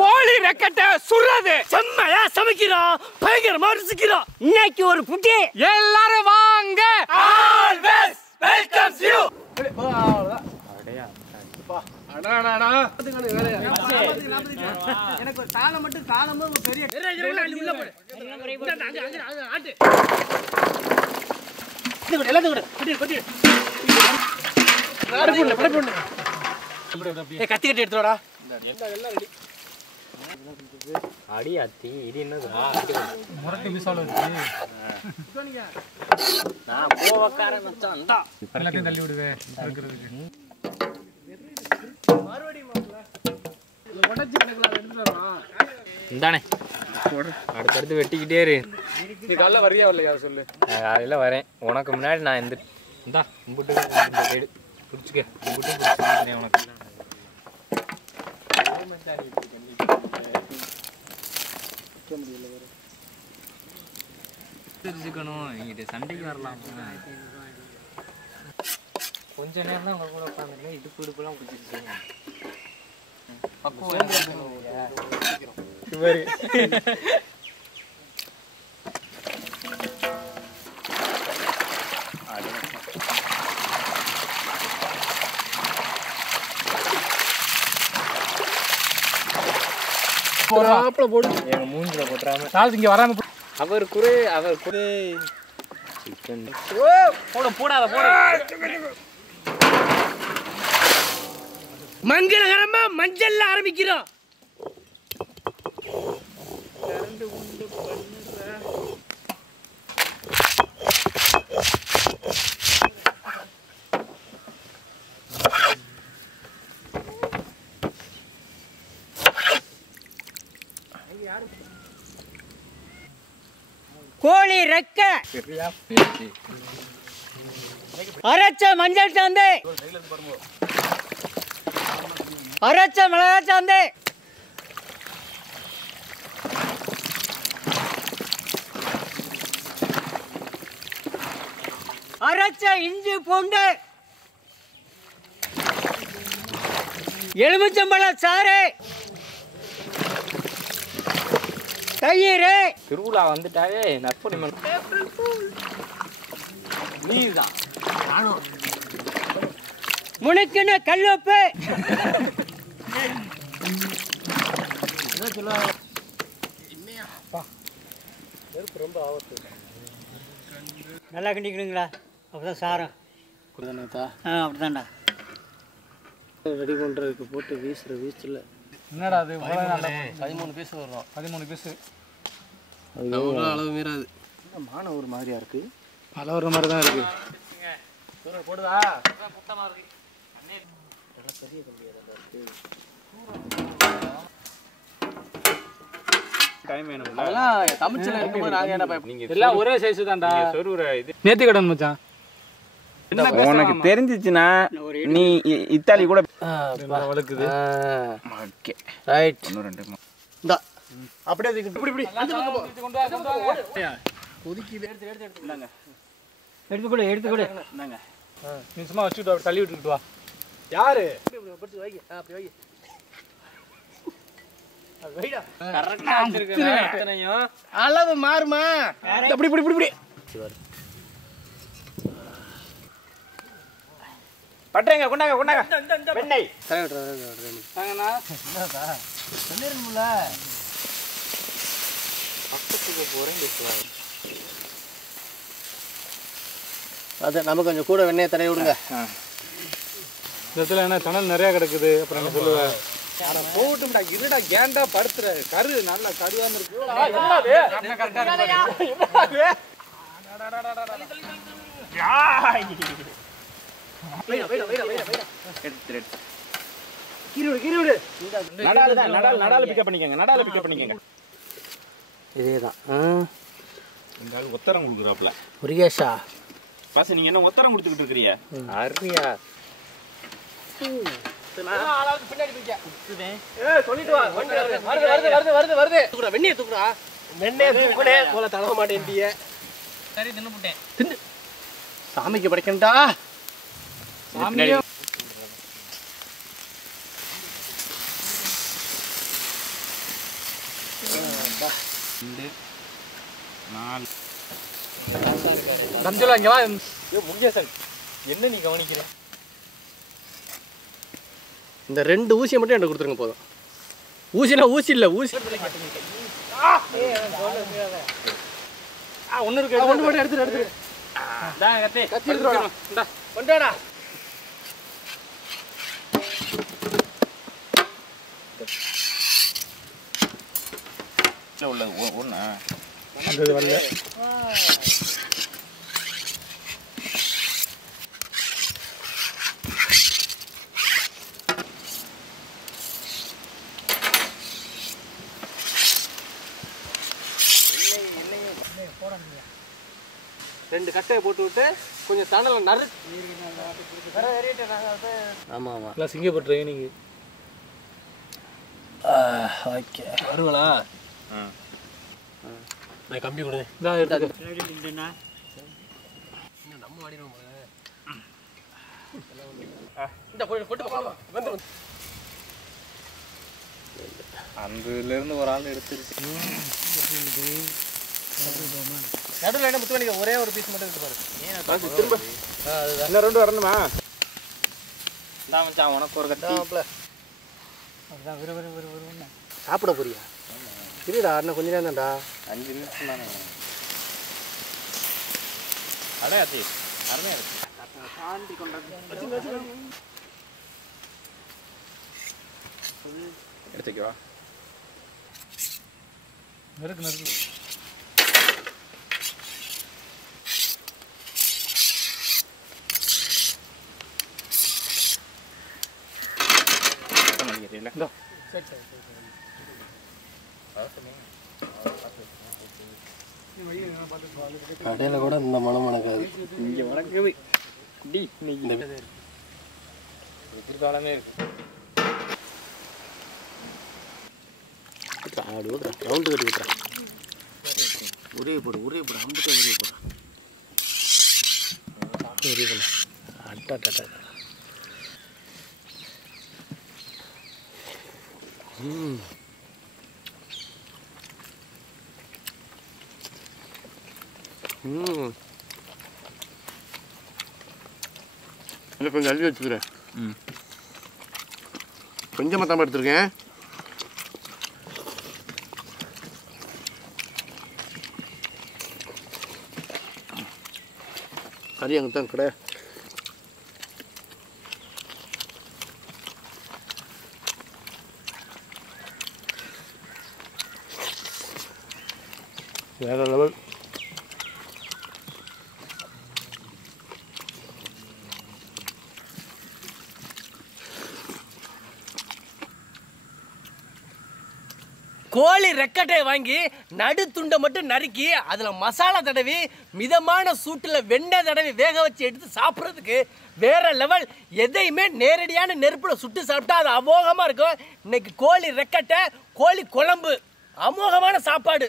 கோழி ரெக்கட்ட சுடுறது செம்மையா சமைக்கிறோம், பயங்கரமா ருசிக்கிறோம். இன்னைக்கு ஒரு புட்டி, எல்லாரும் வாங்க. Always welcomes you. எனக்கு ஒரு தாளம் மட்டும் தாளமும் பெரிய கத்திக்கிட்டு எடுத்துடா. அடி அத்தி இது என்னது முரட்டு மிசால இருக்கு. நான் கோவக்காரன் மச்சான் இந்தா எல்லாத்தையும் தள்ளி விடுவேன் இருக்கிறதுக்கு. மறுபடியும் உடைச்சு கிடக்கலாம் எடுத்து வரணும். இந்தானே அடுத்து வெட்டிக்கிட்டே இரு. நீ காலைல வரியா வரலையா சொல்லு. காலையில வரேன். உனக்கு முன்னாடி நான் இந்தா கும்பிட்டு இந்த சைடு பிடிச்சிக்க கும்பிட்டு பிடிச்சிக்கிறேன் உனக்கு. தெரிஞ்சுக்கணும், இங்கிட்ட சண்டைக்கு வரலாம். கொஞ்ச நேரம் தான் உங்க கூட உட்காந்துருக்கேன், இடுப்பு இடுப்புலாம் பிடிச்சிருக்கீங்க. போடு எங்க மூஞ்சில போட்டுறாம சால்ஸ் இங்க வராம. அவர் குறை சிக்கன் போடாத போட. மங்களகரமா மஞ்சள்ல ஆரம்பிக்கிறோம். கோழி ரெக்க அரைச்ச மஞ்சள் சாந்து, அரைச்ச மிளகா சாந்து, அரைச்ச இஞ்சி பூண்டு, எலுமிச்சம்பழ சாறு, தயிர். திருவிழா வந்துட்டாவே நற்பணி நீதான் முனுக்குன்னு கல்லுப்பு. ரொம்ப ஆபத்து. நல்லா கிண்டிக்கணுங்களா? அப்பதான் சாரம் அப்படிதான்டா. ரெடி பண்றதுக்கு போட்டு வீசுற வீச்சுல என்னடா அது 13 பீஸ் வரும். 13 பீஸ் அளவு மீறாது. மான ஒரு மாதிரியா இருக்கு, பல ஒரு மாதிரி தான் இருக்கு. போடுதா டைம் வேணும். அதெல்லாம் தமிழ்ல இருக்கும்போது நாங்க என்ன நீங்க எல்லாம் ஒரே சைஸ் தான்டா. சொருற இது நேத்தி கடன் மச்சான். உனக்கு தெரிஞ்சிச்சுனா நீ இத்தாலி கூட வளக்குது. Okay right. இன்னும் ரெண்டு இந்தா அப்படியே இப்படி இப்படி அந்த பக்கம் கொண்டு வா கொண்டு வா. கொதிக்கி எடுத்து இந்தாங்க. எடுத்து கொடு இந்தாங்க. நீ சும்மா வச்சுட்டு அப்படி தள்ளி விட்டுட்டு வா. யாரு படுத்து வைங்க. அப்படி வை. வைடா கரெக்ட்டா வச்சிருக்கேன். எத்தனையும் அளவு மாறுமா? இப்படி இப்படி இப்படி பட்றேங்க. கொண்டாங்க வெண்ணெய் தாங்கண்ணா. என்னடா பண்ணிரணும்ல. பக்கத்துக்கு போறேன். அது நமக்கு கொஞ்சம் கூட வெண்ணெய் தடவி விடுங்க. இந்த இடத்துல என்ன தணல் நிறைய கிடக்குது. அப்புறம் என்ன சொல்லுவேன் போட்டும்டா. இருடா கேண்டா படுத்துற கரு நல்லா கருவாம இருக்கு. இதேதான் ஒத்தரம் கொடுக்குறாப்ல முருகேஷா. பாச நீங்க என்ன ஒத்தரம் கொடுத்துக்கிட்டு இருக்கிறீங்க? அருமையா பின்னாடி சொல்லிட்டு வா. வருது. வெண்ணெய் தூக்குறா. வெண்ணெய் தூக்குனே போல தடவ மாட்டேன்டியே. சரி தின்னுட்டேன். தின்னு. சாமிக்கு படைக்கண்டா. சாமி 2 4 தம்ஜலா இங்க வா. முருகேசன் என்ன நீ கவனிக்கிற? இந்த 2 ஊசியை மட்டும் எனக்கு கொடுத்துருங்க போதும். ஊசினா ஊசி இல்ல ஊசி. ஒன்னு இருக்கு. ஒன்னு மட்டும் எடுத்துரு. டா கத்தி எடுத்துறடா. டா கொண்டாடா. உள்ள ஒண்ணா அது வரல. ரெண்டு கட்டையை போட்டு விட்டு கொஞ்சம் தணல நறு. ஆமா ஆமா எல்லாம் சிங்கப்பூர் ட்ரைனிங். ஓகே வருங்களா? நான் கம்பி கொடு. இதான் எடுத்து நம்ம வாடிடுவோம். இந்த கொட்டு வந்து அந்துல இருந்து ஒரு ஆள் எடுத்துருச்சு. நடுவில் என்ன முத்து பண்ணிக்க. ஒரே ஒரு பீஸ் மட்டும் எடுத்து பாரு. திரும்ப என்ன ரெண்டு வரணுமா? மச்சான் உனக்கு ஒரு கத்தி. அதுதான் சாப்பிட போறியா? இருடா இன்னும் கொஞ்ச நேரம் தான்டா. 5 நிமிஷம் தானே. அடையாச்சி அருமையா இருக்கு. சாந்தி கொண்டாந்து எடுத்துக்கவா? நறுக்கு. கடையில் கூட இந்த மனம் மணக்காது. இங்க வணக்குது. எதிர்காலமே இருக்கு. ரவுண்டு கட்டி விட்டுறா. ஒரே போடு அம்பிட்டு ஒரே போடுறா. ஒரே போல அட்டா. கொஞ்சம் அள்ளி வச்சுக்கிறேன். கொஞ்சமாக தான் எடுத்துருக்கேன். கறி அங்கே தான் கடை. வேற லெவல். கோழி ரெக்கட்டையை வாங்கி நடு துண்டை மட்டும் நறுக்கி அதில் மசாலா தடவி மிதமான சூட்டில் வெண்ணெய் தடவி வேக வச்சு எடுத்து சாப்பிட்றதுக்கு வேற லெவல். எதையுமே நேரடியான நெருப்பில் சுட்டு சாப்பிட்டா அது அமோகமாக இருக்கும். இன்னைக்கு கோழி ரெக்கட்டை, கோழி குழம்பு, அமோகமான சாப்பாடு.